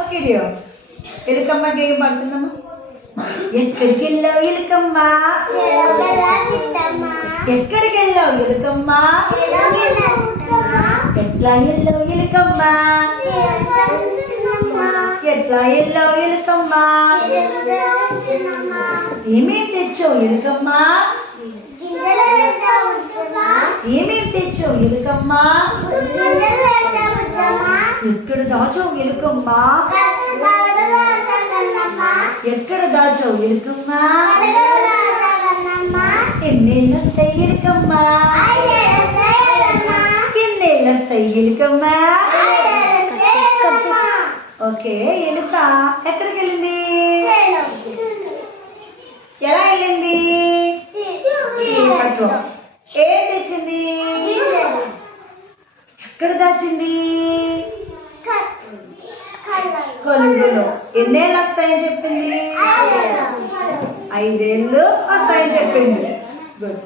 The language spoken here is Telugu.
ఓకే డియో. ఎలుకమ్మ గేమ్ పడుతుందమ్మా. ఎక్కడికి వెళ్ళావు ఎలుకమ్మ? ఎక్కడికి వెళ్ళావు ఎలుకమ్మ? ఎట్లా వెళ్ళావు ఎలుకమ్మ? ఎట్లా వెళ్ళావు ఎలుకమ్మ? ఏమేం తెచ్చావు ఎలుకమ్మ? ఏమేం తెచ్చావు ఎలుకమ్మ? ఎక్కడ దాచావు ఎలుకమ్మ? ఎక్కడ దాచావు ఎలుకమ్మ? ఎన్నేళ్ళు వస్తాయి ఎలుకమ్మ? ఎన్నేళ్ళు వస్తాయి ఎలుకమ్మ? ఓకే, ఎలుక ఎక్కడికి వెళ్ళింది? ఎలా వెళ్ళింది? చీకట్లో. ఏం తెచ్చింది? ఎక్కడ దాచింది? కొలుగులో. ఎన్నేళ్ళు వస్తాయని చెప్పింది? 5 ఏళ్ళు వస్తాయని చెప్పింది. గుడ్.